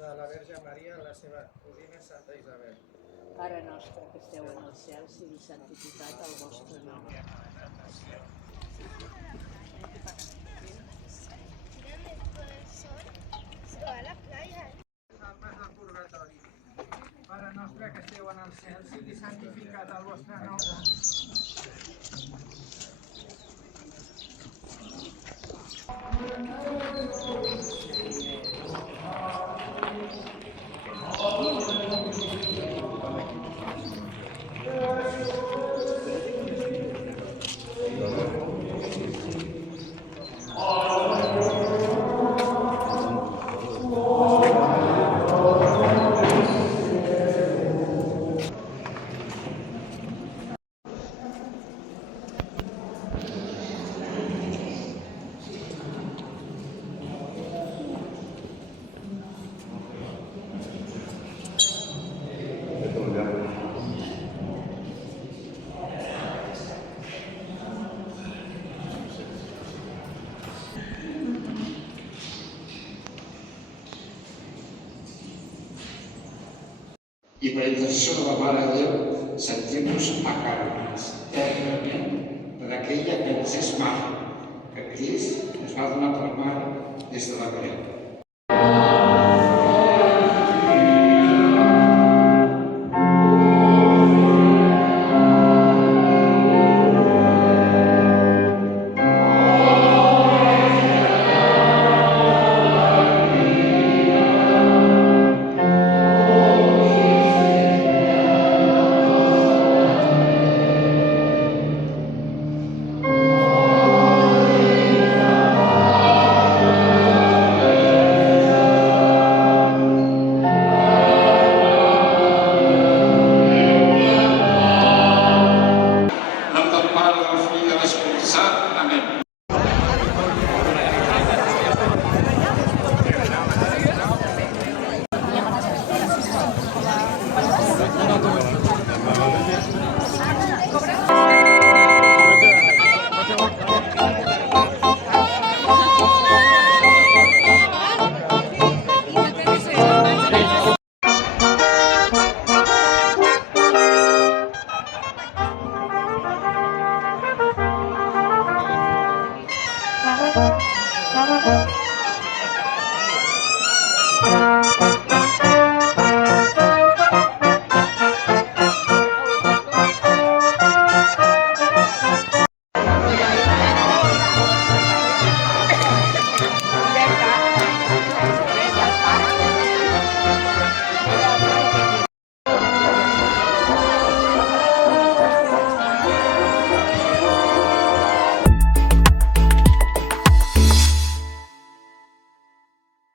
de la Verge Maria, la seva cosina Santa Isabel. Pare nostre que esteu en el cel, sigui santificat el vostre nom. Almes del purgatori. Pare nostre que esteu en el cel, sigui santificat el vostre nom. I per intercessió de la Mare de Déu, sentim-nos acarnats eternament per aquella que ens és mare, que Crist ens va donar per mare des de la creu.